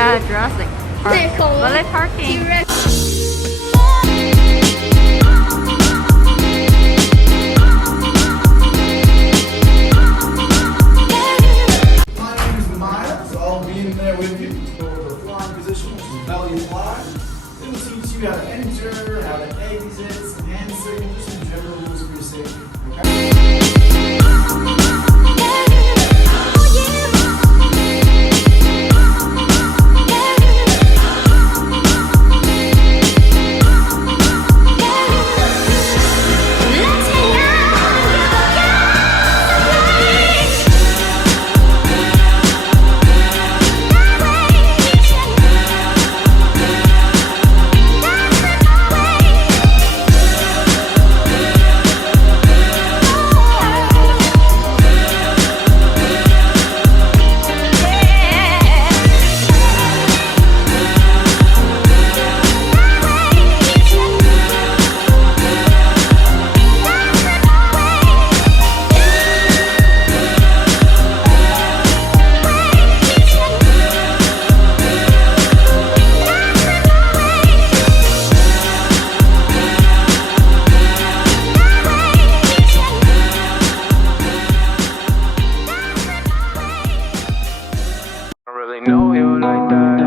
Yeah, Jurassic Park. Valet parking. There with you for the flying position, which is belly fly. It will teach you how to enter, how to exit, some hand signals, and general rules for your safety. Okay? Know you like that.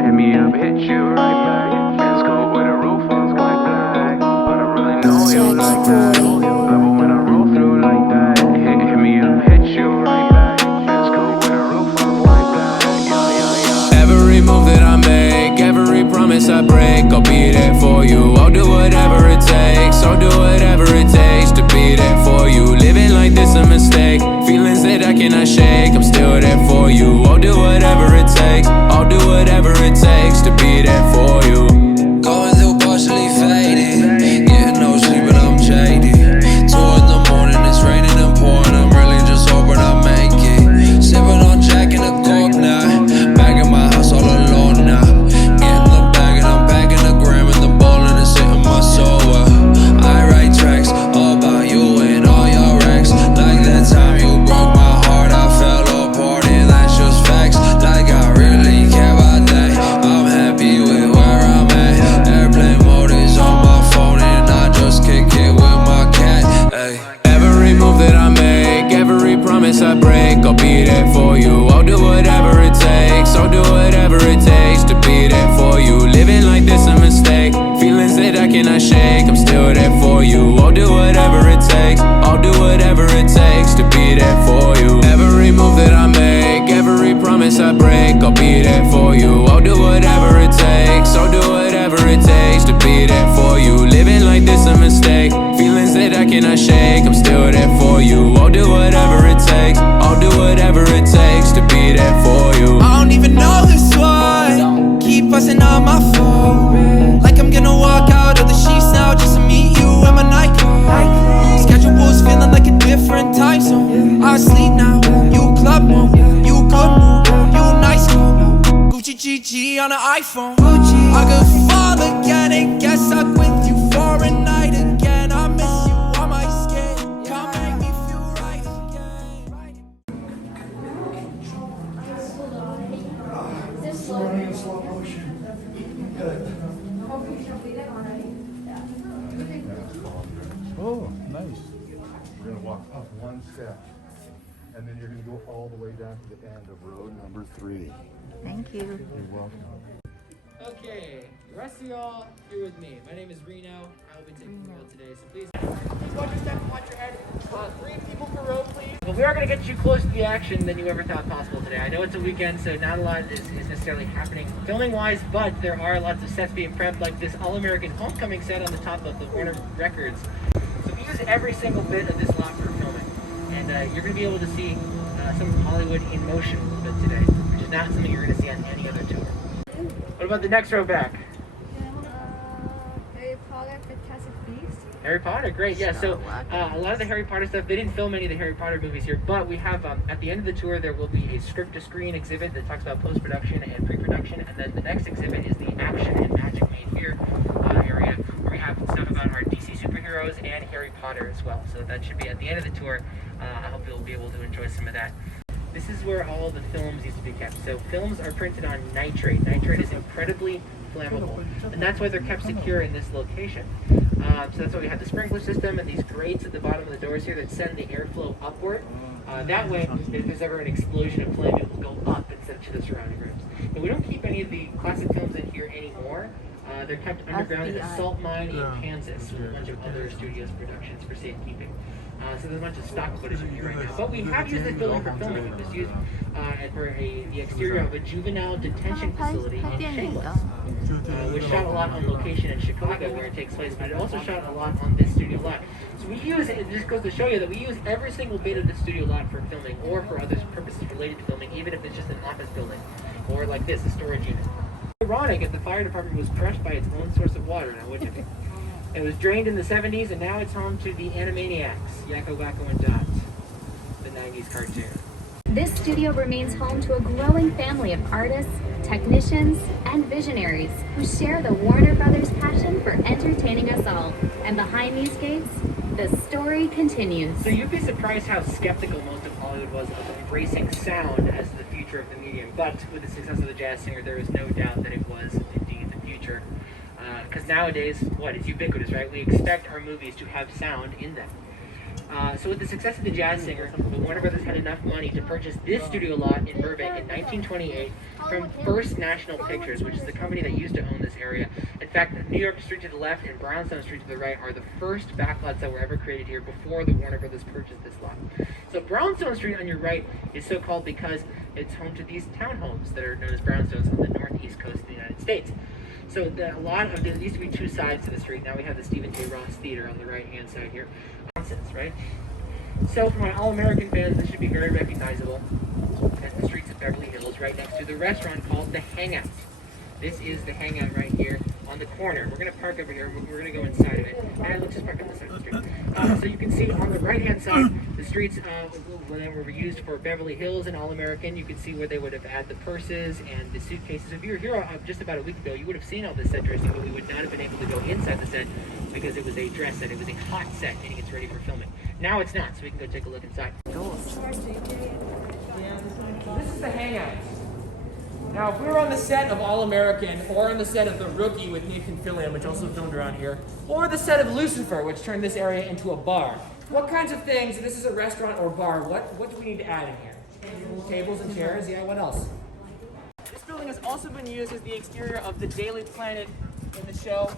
Hit me up, hit you right back. It's cool when the roof is white black, but I really know you like that. Love it when I roll through like that. Hit me up, hit you right back. It's cool when the roof is white black. Yeah. Every move that I make, every promise I break, I'll be there for you. I'll do whatever it takes. I'll do whatever it takes to be there for you. Living like this a mistake. Feelings that I cannot shake, I'm still there for you. I'll do whatever it takes, I'll do whatever it takes to be there for you. Going through partially faded, getting no sleep and I'm jaded. 2 in the morning, it's raining and pouring, I'm really just hoping I make it. Sipping on Jack in the cork now, back in my house all alone now. Getting the bag and I'm packing the gram and the ball and it's hitting my soul. I write tracks all about you and all your racks. Like that time you broke my heart, I fell apart and that's just facts. Like I really care about that, I'm happy with where I'm at. Airplane mode is on my phone and I just kick it with my cat. Ay. Every move that I make, every promise I break, I'll be there for you. I'll do whatever it takes, I'll do whatever it takes to be there for you. Living like this a mistake, feelings that I cannot shake, I'm still there for you. I'll do whatever it takes, I'll do whatever it takes to be there for you. Every move that I make, every promise I break, I'll be there for you. I'll do whatever it takes, I'll do whatever it takes to be there for you. Living like this a mistake, feelings that I cannot shake, I'm still there for you. I'll do whatever it takes, I'll do whatever it takes to be there for you. I don't even know this one, keep buzzing on my phone. Like I'm gonna walk out of the sheets now just to meet you at my nightclub. Schedule's feeling like a different time zone. I sleep now, you club mode, you good mood, you nice mode. Gucci GG on an iPhone. I could fall again and get stuck with you for a night again. I miss you on my skin, come make me feel right again. Slowly in slow motion. Good. Oh, nice. You're gonna walk up 1 step, and then you're gonna go all the way down to the end of road number 3. Thank you. You're welcome. Okay, the rest of y'all here with me. My name is Reno. I'll be taking the wheel today, so please watch your step, watch your head. 3 people per row, please. But we are going to get you closer to the action than you ever thought possible today. I know it's a weekend, so not a lot is necessarily happening filming-wise, but there are lots of sets being prepped, like this All-American Homecoming set on the top of the Warner Records. So we use every single bit of this lot for filming. And you're going to be able to see some of Hollywood in motion today, which is not something you're going to see on any other tour. What about the next row back? Harry Potter, Fantastic Beasts. Harry Potter, great, yeah. So a lot of the Harry Potter stuff, they didn't film any of the Harry Potter movies here, but we have, at the end of the tour, there will be a script-to-screen exhibit that talks about post-production and pre-production, and then the next exhibit is the Action and Magic Made Here area, where we have stuff about our DC superheroes and Harry Potter as well. So that should be at the end of the tour. I hope you'll be able to enjoy some of that. This is where all the films used to be kept. So films are printed on nitrate. Nitrate is incredibly flammable, and that's why they're kept secure in this location. So that's why we have the sprinkler system and these grates at the bottom of the doors here that send the airflow upward. That way, if there's ever an explosion of flame, it will go up instead of to the surrounding rooms. But we don't keep any of the classic films in here anymore. They're kept underground in a salt mine in Kansas with a bunch of other studios productions for safekeeping. So there's a bunch of stock footage in here right now. But we have used this building for filming. It was used for the exterior of a juvenile detention facility in Shameless. We shot a lot on location in Chicago where it takes place, but it also shot a lot on this studio lot. So we use, it just goes to show you that we use every single bit of the studio lot for filming or for other purposes related to filming, even if it's just an office building or like this, a storage unit. Ironic if the fire department was crushed by its own source of water, now wouldn't it? It was drained in the 70s and now it's home to the Animaniacs, Yakko, Wacko, and Dot, the 90s cartoon. This studio remains home to a growing family of artists, technicians, and visionaries who share the Warner Brothers passion for entertaining us all. And behind these gates, the story continues. So you'd be surprised how skeptical most of Hollywood was of embracing sound as the future of the medium. But with the success of The Jazz Singer, there is no doubt that it was indeed the future. Because nowadays, it's ubiquitous, right? We expect our movies to have sound in them. So with the success of The Jazz Singer, the Warner Brothers had enough money to purchase this studio lot in Burbank in 1928 from First National Pictures, which is the company that used to own this area. In fact, New York Street to the left and Brownstone Street to the right are the first backlots that were ever created here before the Warner Brothers purchased this lot. So Brownstone Street on your right is so called because it's home to these townhomes that are known as brownstones on the northeast coast of the United States. So there used to be two sides to the street. Now we have the Stephen J. Ross Theater on the right-hand side here. Nonsense, right? So for my all-American fans, this should be very recognizable as the streets of Beverly Hills, right next to the restaurant called The Hangout. This is The Hangout right here on the corner. We're going to park over here. We're going to go inside of it. And let's just park on the side of the street. So you can see on the right-hand side, the streets when they were used for Beverly Hills and All-American. You can see where they would have had the purses and the suitcases. If you were here just about a week ago, you would have seen all this set dressing, but we would not have been able to go inside the set because it was a dress set. It was a hot set, meaning it's ready for filming. Now it's not, so we can go take a look inside. This is The Hangout. Now, if we were on the set of All-American, or on the set of The Rookie with Nathan Fillion, which also filmed around here, or the set of Lucifer, which turned this area into a bar, what kinds of things, if this is a restaurant or bar, what do we need to add in here? Tables and chairs, yeah, what else? This building has also been used as the exterior of the Daily Planet in the show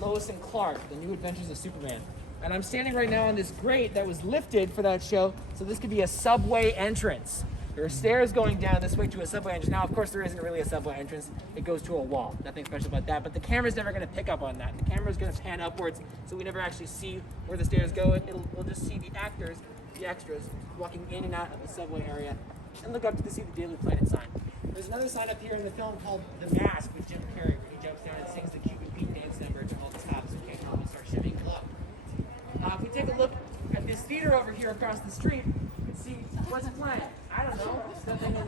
Lois and Clark, The New Adventures of Superman. And I'm standing right now on this grate that was lifted for that show, so this could be a subway entrance. There are stairs going down this way to a subway entrance. Now, of course, there isn't really a subway entrance. It goes to a wall. Nothing special about that. But the camera's never going to pick up on that. The camera's going to pan upwards, so we never actually see where the stairs go. We'll just see the actors, the extras, walking in and out of the subway area, and look up to see the Daily Planet sign. There's another sign up here in the film called The Mask with Jim Carrey, where he jumps down and sings the Cupid Beat dance number to all the cops in case people start shimmying below. If we take a look at this theater over here across the street, you can see what's playing. I don't know. There's nothing in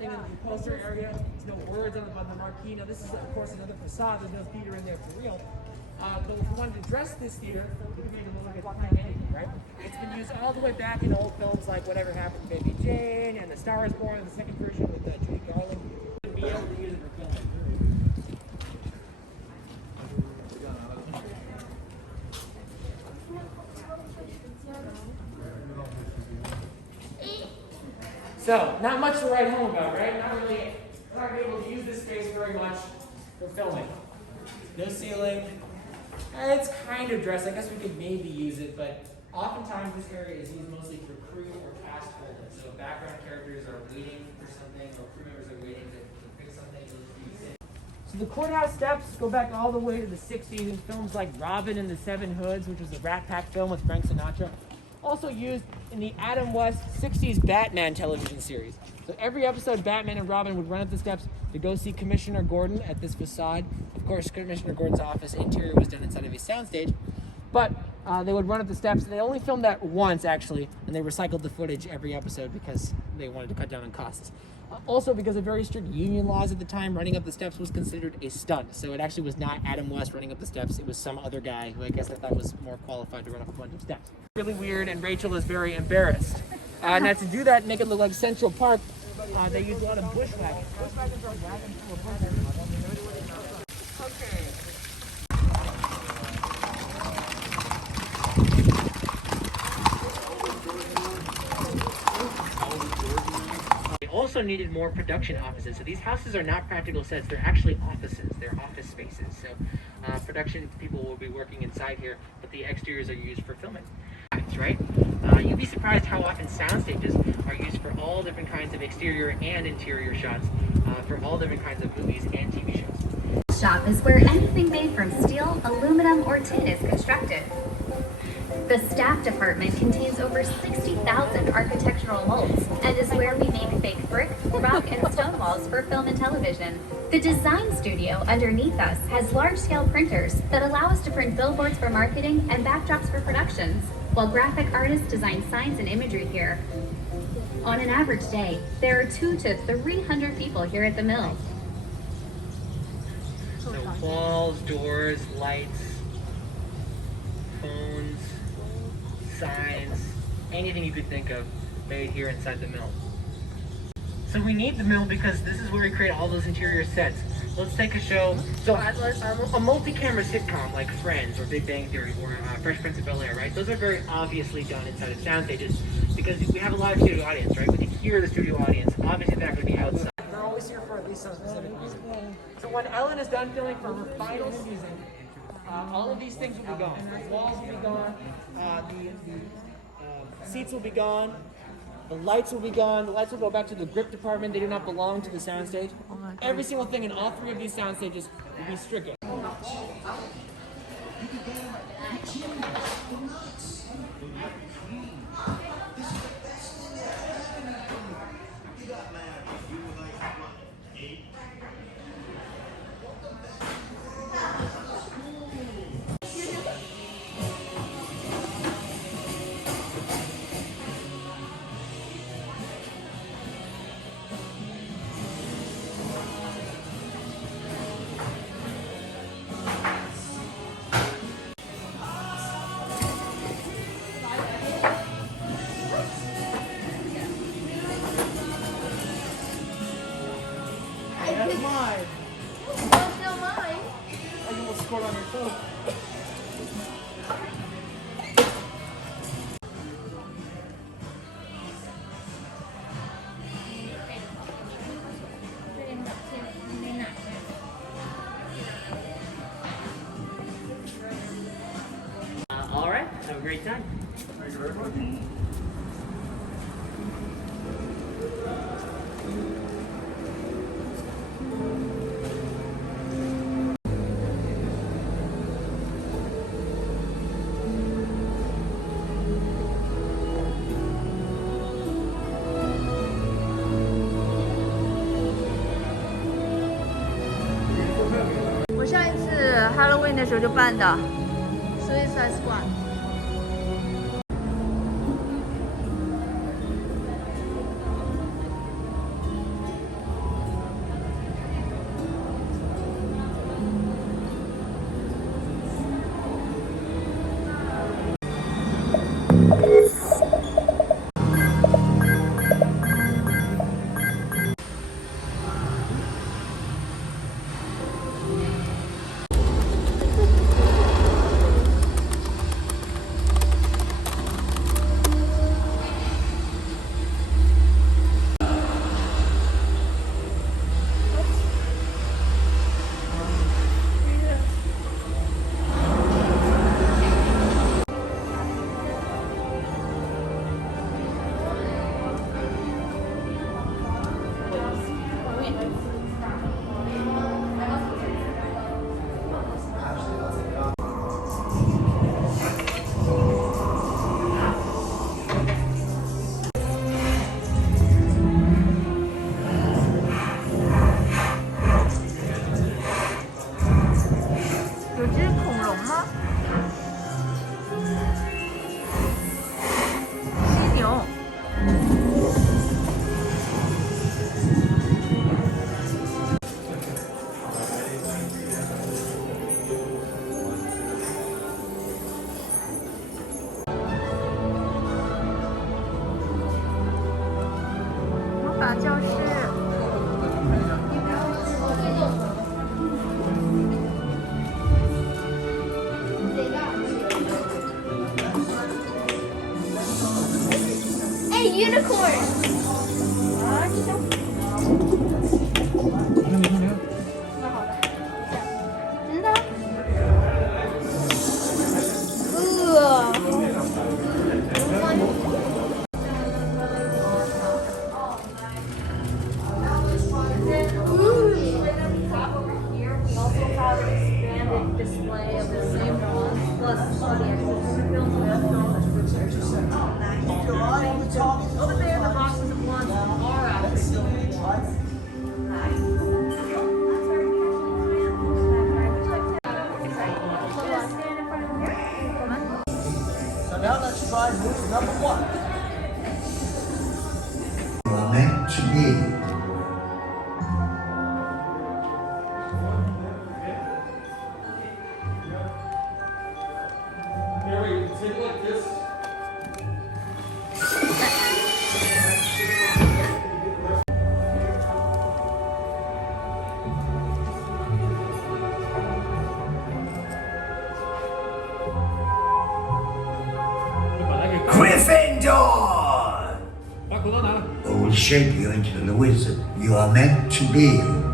the poster area. There's no words on the marquee. Now this is, of course, another facade. There's no theater in there for real. But if we wanted to dress this theater, we could even look at playing anything, right? It's been used all the way back in old films like Whatever Happened to Baby Jane and The Star Is Born, the second version with Judy Garland. We'd be able to use it for filming. So, not much to write home about, right? Not able to use this space very much for filming. No ceiling. It's kind of dressed. I guess we could maybe use it, but oftentimes this area is used mostly for crew or cast holding. So background characters are waiting for something, or crew members are waiting to fix something. So the courthouse steps go back all the way to the 60s in films like Robin and the Seven Hoods, which was a Rat Pack film with Frank Sinatra. Also used in the Adam West 60s Batman television series. So every episode, Batman and Robin would run up the steps to go see Commissioner Gordon at this facade. Of course, Commissioner Gordon's office interior was done inside of a soundstage, but they would run up the steps, and they only filmed that once, actually, and they recycled the footage every episode because they wanted to cut down on costs. Also, because of very strict union laws at the time, running up the steps was considered a stunt. So it actually was not Adam West running up the steps. It was some other guy who I guess I thought was more qualified to run up a bunch of steps. Really weird, and Rachel is very embarrassed. Now to do that, make it look like Central Park, they use a lot of bush wagons. Bush wagons are wagons full of buses. Okay. They also needed more production offices. So these houses are not practical sets, they're actually offices. They're office spaces. So production people will be working inside here, but the exteriors are used for filming. Right? You'd be surprised how often sound stages are used for all different kinds of exterior and interior shots for all different kinds of movies and TV shows. Shop is where anything made from steel, aluminum, or tin is constructed. The staff department contains over 60,000 architectural molds and is where we make fake brick, rock, and stone walls for film and television. The design studio underneath us has large-scale printers that allow us to print billboards for marketing and backdrops for productions, while graphic artists design signs and imagery here. On an average day, there are 200 to 300 people here at the mill. So walls, doors, lights, phones, signs, anything you could think of made here inside the mill. So we need the mill because this is where we create all those interior sets. Let's take a show. So a multi-camera sitcom like Friends or Big Bang Theory or Fresh Prince of Bel-Air, right? Those are very obviously done inside of sound stages because we have a live studio audience, right? We can hear the studio audience. Obviously they're not going to be outside. They're always here for at least some specific reason. So when Ellen is done filming for her final season, all of these things will be gone. The walls will be gone. The seats will be gone. The lights will be gone. The lights will go back to the grip department. They do not belong to the soundstage. Every single thing in all three of these sound stages will be stricken. That's mine. That's not mine. I almost scored on your phone. All right, have a great time. Thank you very much. 我上一次 Halloween 的时候就办的。 Suicide Squad。法教室。哎，unicorn！ 真的？So now let's try move number 1. You are meant to be. Gryffindor! I will shape you into the wizard you are meant to be.